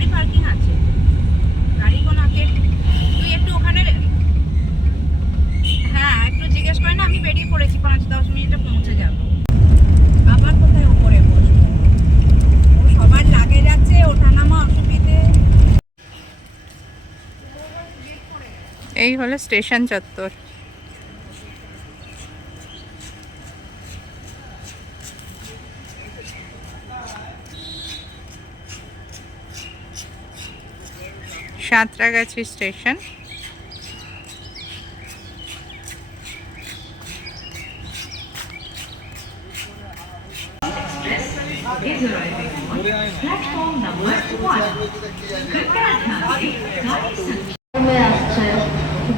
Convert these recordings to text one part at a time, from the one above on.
গাড়ি পার্কিং আছে, গাড়ি কোনো আগে তুই একটু ওখানে হ্যাঁ একটু জিজ্ঞেস করে না, আমি বেরিয়ে পড়েছি 5-10 মিনিটে পৌঁছে যাব। আবার কোথায় উপরে বসবো, ও সবার লাগে যাচ্ছে, ওঠানামা অসুবিধে। এই হলো স্টেশন চত্বর। সাঁতরাগাছি স্টেশন।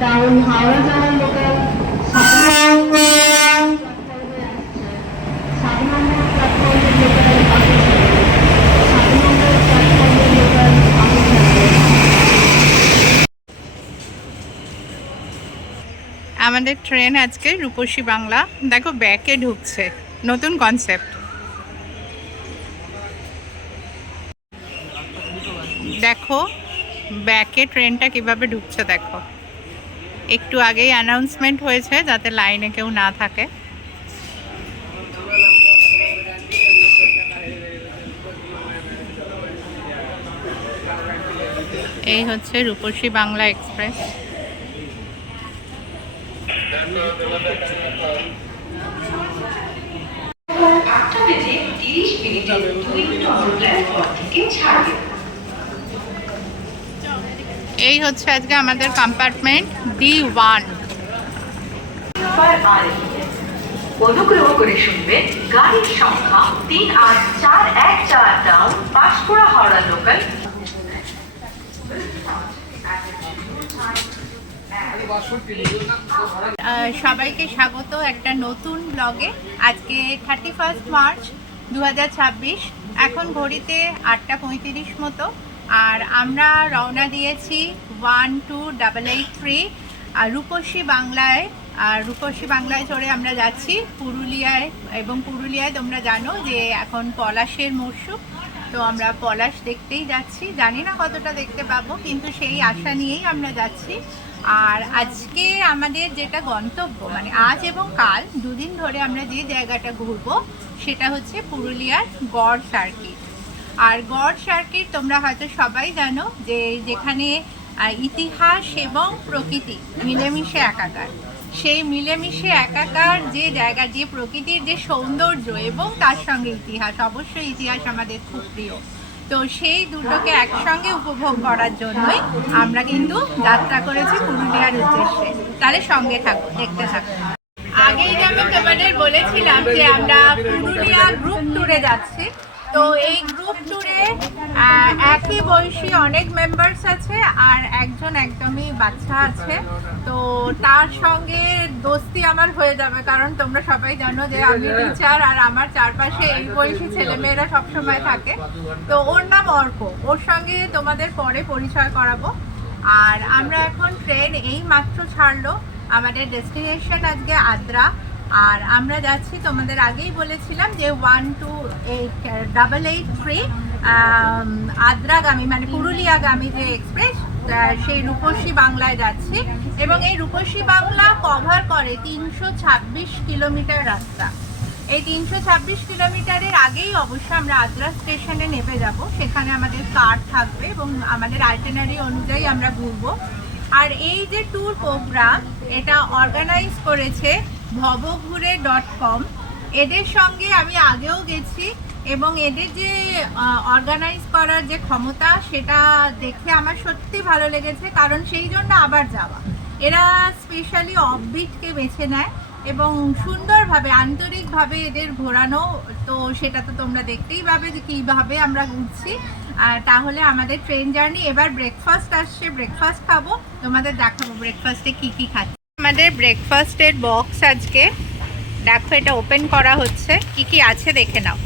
ডাউন হাওড়া যাওয়ার লোকাল 7 নম্বর প্ল্যাটফর্মের লোকাল আগে ছাড়বে, 7 নম্বর প্ল্যাটফর্মের লোকাল আগে ছাড়বে। আমাদের ট্রেন আজকে রূপসী বাংলা। দেখো ব্যাকে ঢুকছে, নতুন কনসেপ্ট। দেখো ব্যাকে ট্রেনটা কিভাবে ঢুকছে দেখো। একটু আগেই অ্যানাউন্সমেন্ট হয়েছে যাতে লাইনে কেউ না থাকে। এই হচ্ছে রূপসী বাংলা এক্সপ্রেস। এই হচ্ছে আজকে আমাদের কম্পার্টমেন্ট D1। অনুগ্রহ করে শুনবেন গাড়ির সংখ্যা 38414 ডাউন পাঁশকুড়া হাওড়া লোকাল। সবাইকে স্বাগত একটা নতুন ব্লগে। আজকে 31 মার্চ 2026। এখন ঘড়িতে 8:35 মতো, আর আমরা রওনা দিয়েছি 12883 রূপসী বাংলায়। আর রূপসী বাংলায় চড়ে আমরা যাচ্ছি পুরুলিয়ায়, এবং পুরুলিয়ায় তোমরা জানো যে এখন পলাশের মরশুম, তো আমরা পলাশ দেখতেই যাচ্ছি। জানি না কতটা দেখতে পাবো, কিন্তু সেই আশা নিয়েই আমরা যাচ্ছি। আর আজকে আমাদের যেটা গন্তব্য, মানে আজ এবং কাল দুদিন ধরে আমরা যে জায়গাটা ঘুরবো সেটা হচ্ছে পুরুলিয়ার গড় সার্কিট। আর গড় সার্কিট তোমরা হয়তো সবাই জানো যে যেখানে ইতিহাস এবং প্রকৃতি মিলেমিশে একাকার। সেই মিলেমিশে একাকার যে জায়গা, যে প্রকৃতির যে সৌন্দর্য এবং তার সঙ্গে ইতিহাস, অবশ্যই ইতিহাস আমাদের খুব প্রিয়। তো সেই দুটোকে একসঙ্গে উপভোগ করার জন্যই আমরা কিন্তু যাত্রা করেছি পুরুলিয়ার উদ্দেশ্যে। তাহলে সঙ্গে থাকো, দেখতে থাকো। আগেই যেমন তোমাদের বলেছিলাম যে আমরা পুরুলিয়া গ্রুপ ট্যুরে যাচ্ছি। তো এই গ্রুপ ট্যুরে একই বয়সী অনেক মেম্বার্স আছে, আর একজন একদমই বাচ্চা আছে। তো তার সঙ্গে দোস্তি আমার হয়ে যাবে, কারণ তোমরা সবাই জানো যে আমি টিচার, আর আমার চারপাশে এই বয়সী ছেলেমেয়েরা সবসময় থাকে। তো ওর নাম অর্ক, ওর সঙ্গে তোমাদের পরে পরিচয় করাবো। আর আমরা এখন ট্রেন এই মাত্র ছাড়লো, আমাদের ডেস্টিনেশন আজকে আদ্রা। আর আমরা যাচ্ছি, তোমাদের আগেই বলেছিলাম যে 12883 আদ্রাগামী, মানে পুরুলিয়াগামী যে এক্সপ্রেস, সেই রূপসী বাংলায় যাচ্ছি। এবং এই রূপসী বাংলা কভার করে 326 কিলোমিটার রাস্তা। এই 326 কিলোমিটারের আগেই অবশ্য আমরা আদ্রা স্টেশনে নেমে যাব, সেখানে আমাদের কার থাকবে এবং আমাদের আইটিনারি অনুযায়ী আমরা ঘুরবো। আর এই যে ট্যুর প্রোগ্রাম, এটা অর্গানাইজ করেছে ভবঘুরে.com। এদের সঙ্গে আমি আগেও গেছি, এবং এদের যে অর্গানাইজ করার যে ক্ষমতা, সেটা দেখে আমার সত্যি ভালো লেগেছে, কারণ সেই জন্য আবার যাওয়া। এরা স্পেশালি অফবিটকে বেছে নেয় এবং সুন্দরভাবে আন্তরিকভাবে এদের ঘোরানো। তো সেটা তো তোমরা দেখতেই পাবে যে কীভাবে আমরা ঘুরছি। তাহলে আমাদের ট্রেন জার্নি, এবার ব্রেকফাস্ট আসছে, ব্রেকফাস্ট খাবো, তোমাদের দেখাবো ব্রেকফাস্টে কী কী খাচ্ছি। আমাদের ব্রেকফাস্টের বক্স আজকে দেখো, এটা ওপেন করা হচ্ছে, কি কি আছে দেখে নাও।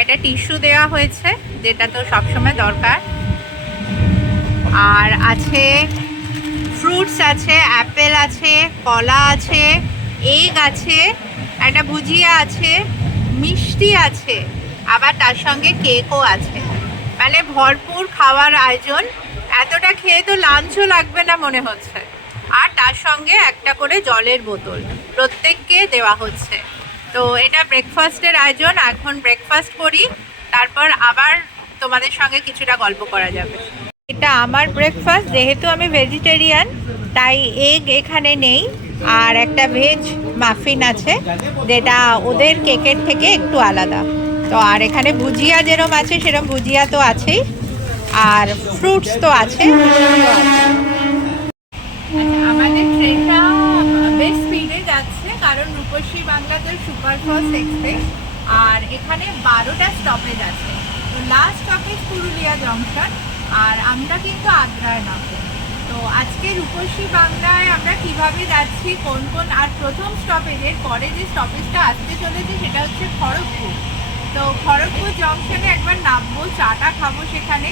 এটা টিস্যু দেওয়া হয়েছে, যেটা তো সবসময় দরকার। আর আছে ফ্রুটস, আছে অ্যাপেল, আছে কলা, আছে এগ আছে, একটা ভুজিয়া আছে, মিষ্টি আছে, আবার তার সঙ্গে কেকও আছে। মানে ভরপুর খাওয়ার আয়োজন। এতটা খেয়ে তো লাঞ্চও লাগবে না মনে হচ্ছে। আর তার সঙ্গে একটা করে জলের বোতল প্রত্যেককে দেওয়া হচ্ছে। তো এটা ব্রেকফাস্টের আয়োজন। এখন ব্রেকফাস্ট করি, তারপর আবার তোমাদের সঙ্গে কিছুটা গল্প করা যাবে। এটা আমার ব্রেকফাস্ট, যেহেতু আমি ভেজিটেরিয়ান তাই এগ এখানে নেই। আর একটা ভেজ মাফিন আছে, যেটা ওদের কেকের থেকে একটু আলাদা। তো আর এখানে ভুজিয়া যেরকম আছে সেরকম ভুজিয়া তো আছেই, আর ফ্রুটস তো আছে। আমাদের ট্রেনটা বেশ স্পিডে যাচ্ছে, কারণ রূপসী বাংলাদেশ সুপারফাস্ট এক্সপ্রেস। আর এখানে 12টা স্টপেজ আছে। তো লাস্ট স্টপেজ পুরুলিয়া জংশন, আর আমরা কিন্তু আদ্রায় নামবো। তো আজকে রূপসী বাংলায় আমরা কিভাবে যাচ্ছি, কোন কোন, আর প্রথম স্টপেজের পরে যে স্টপেজটা আসতে চলেছে সেটা হচ্ছে খড়গপুর। তো খড়গপুর জংশনে একবার নামবো, চাটা খাবো সেখানে।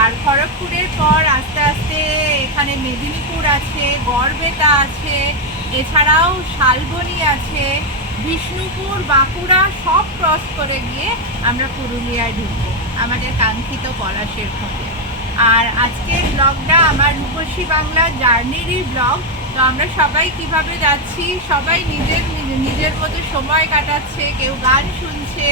আর খড়গপুরের পর আস্তে আস্তে এখানে মেদিনীপুর আছে, গড়বেতা আছে, এছাড়াও শালবনী আছে, বিষ্ণুপুর, বাঁকুড়া সব ক্রস করে গিয়ে আমরা পুরুলিয়ায় ঢুকবো, আমাদের কাঙ্ক্ষিত পলাশের খোঁজে। আর আজকের ব্লগটা আমার রূপসী বাংলা জার্নিরই ব্লগ। তো আমরা সবাই কিভাবে যাচ্ছি, সবাই নিজের মতো সময় কাটাচ্ছে, কেউ গান শুনছে,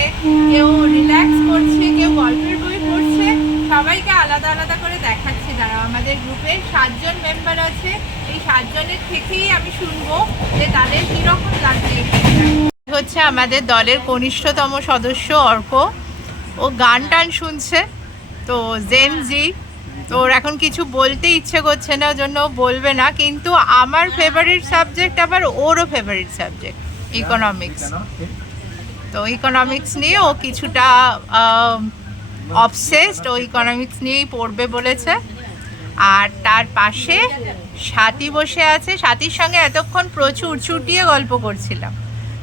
কেউ রিল্যাক্স করছে, কেউ গল্পের বই পড়ছে, সবাইকে আলাদা আলাদা করে দেখাচ্ছে। যারা আমাদের গ্রুপে 7 জন মেম্বার আছে, এই 7 জনের থেকেই আমি শুনবো যে তাদের কীরকম লাগছে। হচ্ছে আমাদের দলের কনিষ্ঠতম সদস্য অর্ক, ও গান টান শুনছে। তো জেনজি, তো ওর এখন কিছু বলতে ইচ্ছে করছে না, জন্য বলবে না। কিন্তু আমার ফেভারিট সাবজেক্ট আবার ওরও ফেভারিট সাবজেক্ট ইকোনমিক্স। তো ইকোনমিক্স নিয়ে ও কিছুটা অবসেসড, ও ইকোনমিক্স নিয়েই পড়বে বলেছে। আর তার পাশে সাথী বসে আছে, সাথীর সঙ্গে এতক্ষণ প্রচুর চুটিয়ে গল্প করছিলাম।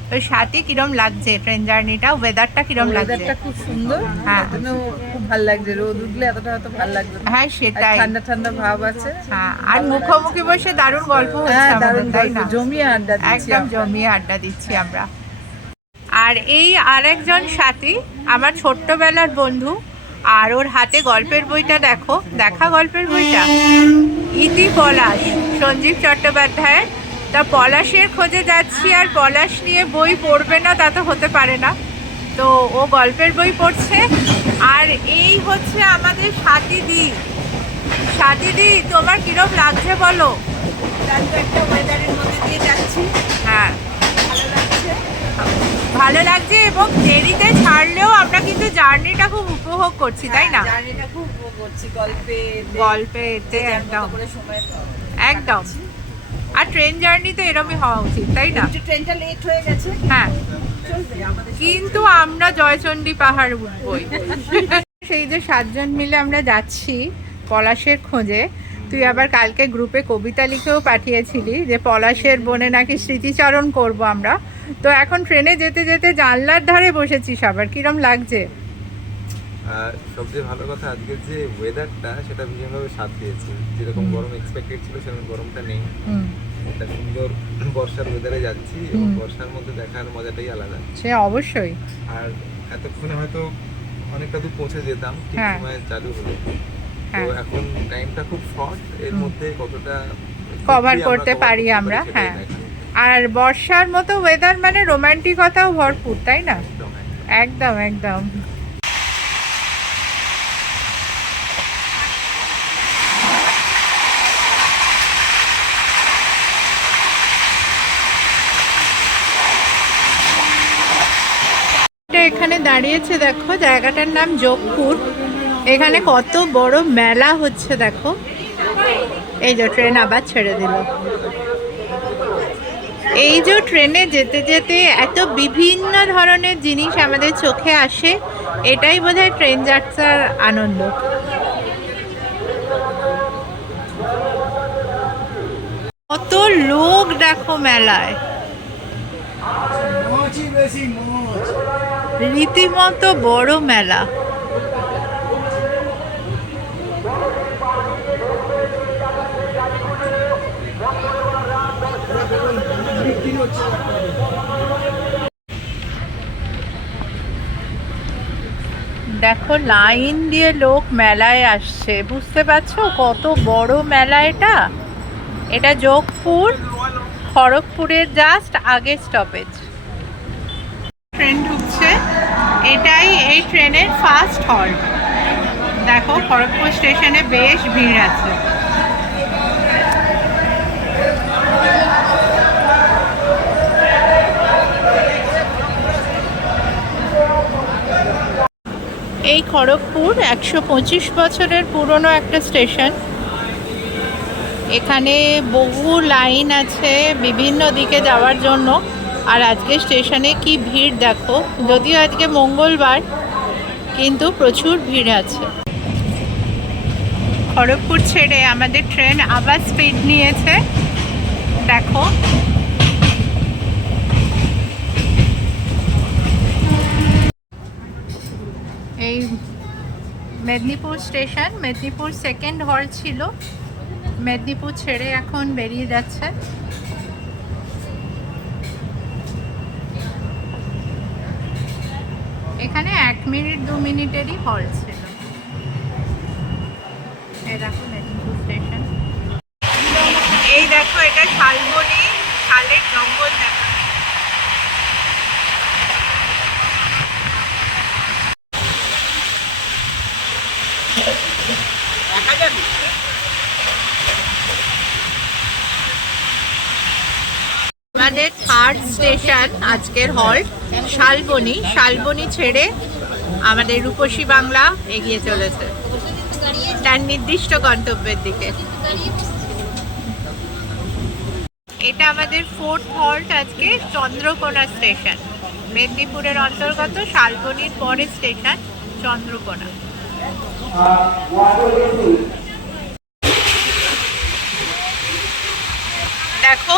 তো সাথী, কিরম লাগছে ট্রেন জার্নিটা? ওয়েদারটা কিরম লাগছে? ওয়েদারটা খুব সুন্দর, হ্যাঁ খুব ভালো লাগছে। রোদ উঠলে এতটা হয়তো ভালো লাগবে না। হ্যাঁ সেটাই, ঠান্ডা ঠান্ডা ভাব আছে। হ্যাঁ, আর মুখোমুখি বসে দারুণ গল্প হচ্ছে আমাদের, তাই না? জমিয়ে আড্ডা দিচ্ছি, একদম জমিয়ে আড্ডা দিচ্ছি আমরা। আর এই আরেকজন সাথী আমার ছোট্টবেলার বন্ধু, আর ওর হাতে গল্পের বইটা দেখো, দেখা গল্পের বইটা ইতি পলাশ, সঞ্জীব চট্টোপাধ্যায়ের। তা পলাশের খোঁজে যাচ্ছি, আর পলাশ নিয়ে বই পড়বে না তা তো হতে পারে না। তো ও গল্পের বই পড়ছে। আর এই হচ্ছে আমাদের সাথীদি। সাথীদি, তোমার কিরম লাগছে বলো? একটা ওয়েদারের মধ্যে দিয়ে যাচ্ছি, হ্যাঁ ভালো লাগছে। ভালো লাগছে, এবং দেরিতে ছাড়লেও আমরা কিন্তু জার্নিটা খুব উপভোগ করছি, তাই না? জার্নিটা খুব উপভোগ করছি, গল্পেতে একদম করে সময় একদম। আর ট্রেন জার্নি তো এরকমই হওয়া উচিত, তাই না? ট্রেনটা লেট হয়ে গেছে, হ্যাঁ, চলবে আমাদের। কিন্তু আমরা জয়চণ্ডী পাহাড় উঠবই। সেই যে 7 জন মিলে আমরা যাচ্ছি পলাশের খোঁজে। তুই আবার কালকে গ্রুপে কবিতা লিখেও পাঠিয়েছিলি যে পলাশের বনে নাকি স্মৃতিচারণ করব আমরা। তো এখন ট্রেনে যেতে যেতে জানলার ধারে বসেছি সবার, কিরম লাগছে? আর সবচেয়ে ভালো কথা, আজকের যে ওয়েদারটা সেটা ভীষণভাবে সাথ দিয়েছে। যেরকম গরম এক্সপেক্টেড ছিল সেরকম গরমটা নেই। একটা সুন্দর বর্ষার ওয়েদারে যাচ্ছি, এবং বর্ষার মধ্যে দেখার মজাটাই আলাদা। সে অবশ্যই। আর এতক্ষণে হয়তো অনেকটা দূর পৌঁছে যেতাম, ঠিক হ্যাঁ। সময় চালু হলো। তো হ্যাঁ, এখন টাইমটা খুব শর্ট, এর মধ্যে কতটা কভার করতে পারি আমরা। হ্যাঁ, আর বর্ষার মতো ওয়েদার মানে রোমান্টিকতাও ভরপুর, তাই না? একদম একদম। এখানে দাঁড়িয়েছে, দেখো জায়গাটার নাম যোগপুর। এখানে কত বড় মেলা হচ্ছে দেখো। এই যে ট্রেন আবার ছেড়ে দিল। এই যে ট্রেনে যেতে যেতে এত বিভিন্ন ধরনের জিনিস আমাদের চোখে আসে, এটাই বোধহয় ট্রেন যাত্রার আনন্দ। কত লোক দেখো মেলায়, রীতিমতো বড় মেলা। দেখো লাইন দিয়ে লোক মেলায় আসছে, বুঝতে পারছো কত বড় মেলা এটা। এটা যোগপুর, খড়গপুরের জাস্ট আগে স্টপেজ। ট্রেন ঢুকছে, এটাই এই ট্রেনের ফার্স্ট হল্ট। দেখো খড়গপুর স্টেশনে বেশ ভিড় আছে। এই খড়গপুর 125 বছরের পুরনো একটা স্টেশন। এখানে বহু লাইন আছে বিভিন্ন দিকে যাওয়ার জন্য। আর আজকে স্টেশনে কি ভিড় দেখো, যদিও আজকে মঙ্গলবার, কিন্তু প্রচুর ভিড় আছে। খড়গপুর ছেড়ে আমাদের ট্রেন আবার স্পিড নিয়েছে, দেখো। এই Medinipur station, Medinipur second halt ছিল। মেদিনীপুর ছেড়ে এখন বেরিয়ে যাচ্ছে। এখানে 1 মিনিট 2 মিনিটেরই হল্ট ছিল। এই দেখো মেদিনীপুর স্টেশন। এই দেখো এটা শালবনি, শালের জঙ্গল দেখো। আমাদের থার্ড স্টেশন আজকের হল্ট শালবনি। শালবনি ছেড়ে আমাদের রূপসী বাংলা এগিয়ে চলেছে তার নির্দিষ্ট গন্তব্যের দিকে। এটা আমাদের ফোর্থ হল্ট আজকে, চন্দ্রকোনা স্টেশন। মেদিনীপুরের অন্তর্গত শালবনির পরের স্টেশন চন্দ্রকোনা। দেখো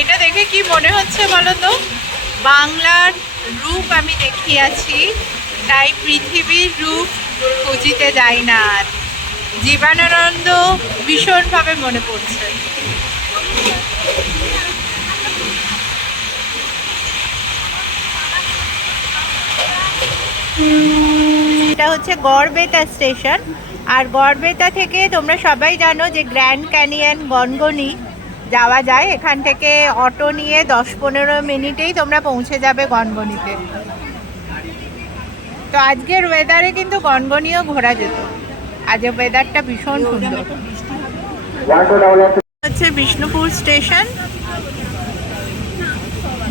এটা দেখে কি মনে হচ্ছে বলো তো? বাংলার রূপ আমি দেখিয়াছি, তাই পৃথিবীর রূপ খুঁজিতে যাই না আর। জীবনানন্দ ভীষণভাবে মনে পড়ছে। এটা হচ্ছে গড়বেতা স্টেশন। আর গড়বেতা থেকে তোমরা সবাই জানো যে গ্র্যান্ড ক্যানিয়ন গনগনি যাওয়া যায়। এখান থেকে অটো নিয়ে 10-15 মিনিটেই তোমরা পৌঁছে যাবে গনগনিতে। তো আজকের ওয়েদারে কিন্তু গনগনিও ঘোরা যেত। আজকের ওয়েদারটা ভীষণ সুন্দর। হচ্ছে বিষ্ণুপুর স্টেশন,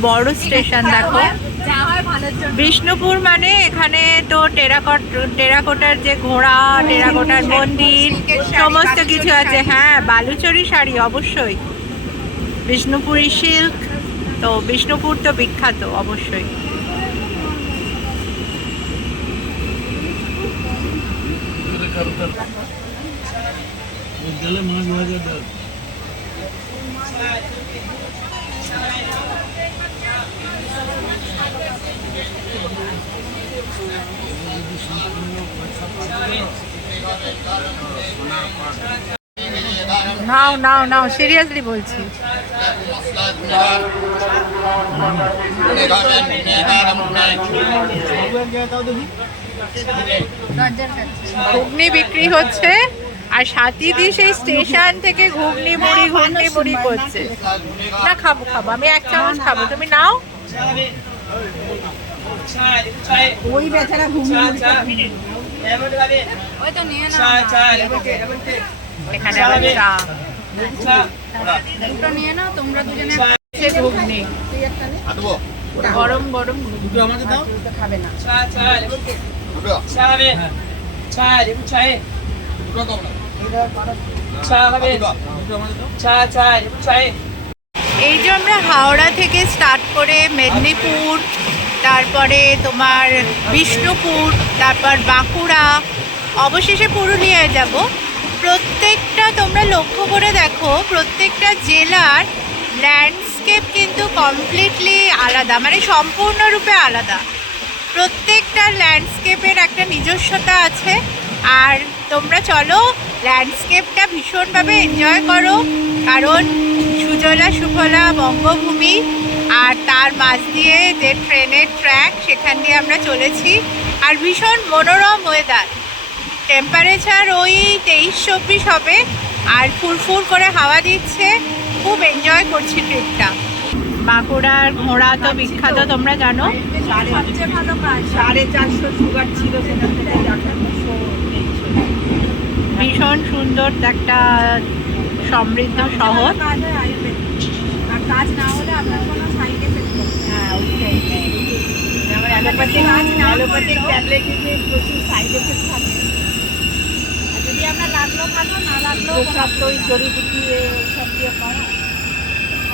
বড় স্টেশন দেখো। বিষ্ণুপুর মানে এখানে তো টেরাকোটার যে ঘোড়া, টেরাকোটার মন্দির, সমস্ত কিছু আছে। হ্যাঁ, বালুচরী শাড়ি অবশ্যই, বিষ্ণুপুরি সিল্ক, তো বিষ্ণুপুর তো বিখ্যাত অবশ্যই। নাও নাও নাও, সিরিয়াসলি বলছি। ঘুগনি বিক্রি হচ্ছে, আর সাথীদি সেই স্টেশন থেকে ঘুগনি মুড়ি করছে। না খাবো, আমি 1 চামচ খাবো, তুমি নাও। ওই বেচারা ঘুমিয়ে ওই তো নিয়ে নাও, এখানে আবার চা, দুটো নিয়ে নাও তোমরা দুজনে। ঘুগনি গরম গরম খাবে না। এই যে আমরা হাওড়া থেকে স্টার্ট করে মেদিনীপুর, তারপরে তোমার বিষ্ণুপুর, তারপর বাঁকুড়া, অবশেষে পুরুলিয়ায় যাব। প্রত্যেকটা তোমরা লক্ষ্য করে দেখো, প্রত্যেকটা জেলার ল্যান্ডস্কেপ কিন্তু কমপ্লিটলি আলাদা, মানে সম্পূর্ণরূপে আলাদা। প্রত্যেকটা ল্যান্ডস্কেপের একটা নিজস্বতা আছে। আর তোমরা চলো ল্যান্ডস্কেপটা ভীষণভাবে এনজয় করো, কারণ সুযোগ উজ্জ্বলা সুফলা বঙ্গভূমি, আর তার মাঝ দিয়ে যে ট্রেনের ট্র্যাক সেখান দিয়ে আমরা চলেছি। আর ভীষণ মনোরম ওয়েদার, টেম্পারেচার ওই 23-24 হবে, আর ফুরফুর করে হাওয়া দিচ্ছে। খুব এনজয় করছি ট্রিপটা। বাঁকুড়ার ঘোড়া তো বিখ্যাত, তোমরা জানো। সবচেয়ে ভালো কাজ 450 সুগার ছিল, সেখান থেকে 200 ভীষণ সুন্দর একটা সমৃদ্ধ শহর। কাজ হয় আয়ুর্বেদ, আর কাজ না হলে আপনার কোনো সাইড এফেক্ট হবে। হ্যাঁ ওইটাই। আমার অ্যালোপ্যাথিক ট্যাবলেট নিতে প্রচুর সাইড এফেক্ট থাকে। আর যদি আপনার লাগলো ভালো, না লাগলেও কোনো সব তো ওই জড়িবুটি সব দিয়ে করা।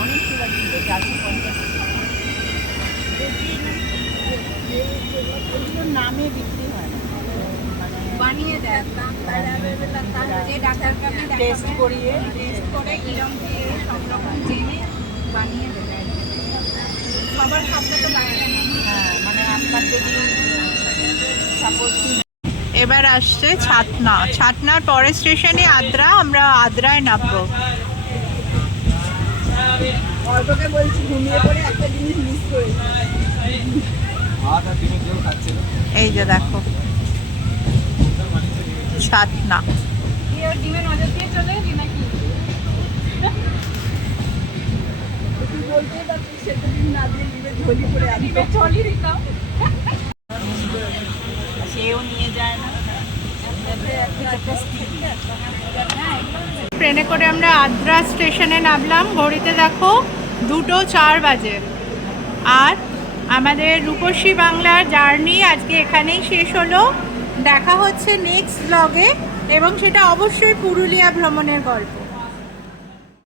অনেক সুগার ছিল 450। ওগুলোর নামে বিক্রি হয় না, মানে বানিয়ে দেয়। যে ডাক্তারকে আপনি টেস্ট করিয়ে টেস্ট করে কিরম দিয়ে সব রকম জেনে বানিয়ে দেবে। সবার সবটা তো লাগে না। হ্যাঁ মানে আপনার যদি সাপোজ এবার আসছে ছাতনা। ছাতনার পরের স্টেশনে আদ্রা, আমরা আদ্রায় নামবো। অল্পকে বলছি ঘুমিয়ে পড়ে একটা জিনিস মিস করেছি। ভাত আর ডিমের ঝোল খাচ্ছিল। এই যে দেখো ছাতনা। দিয়ে ওর ডিমে নজর দিয়ে চলে এলি নাকি? তুই বলতেই পারছিস সেটা দিন না দিয়ে দিবে ঝোলি করে আনতে। ডিমে চলি দিতাম। সেও নিয়ে যায় না। ট্রেনে করে আমরা আদ্রা স্টেশনে নামলাম। ঘড়িতে দেখো 2:04 বাজে। আর আমাদের রূপসী বাংলার জার্নি আজকে এখানেই শেষ হলো। দেখা হচ্ছে নেক্সট ব্লগে, এবং সেটা অবশ্যই পুরুলিয়া ভ্রমণের গল্প।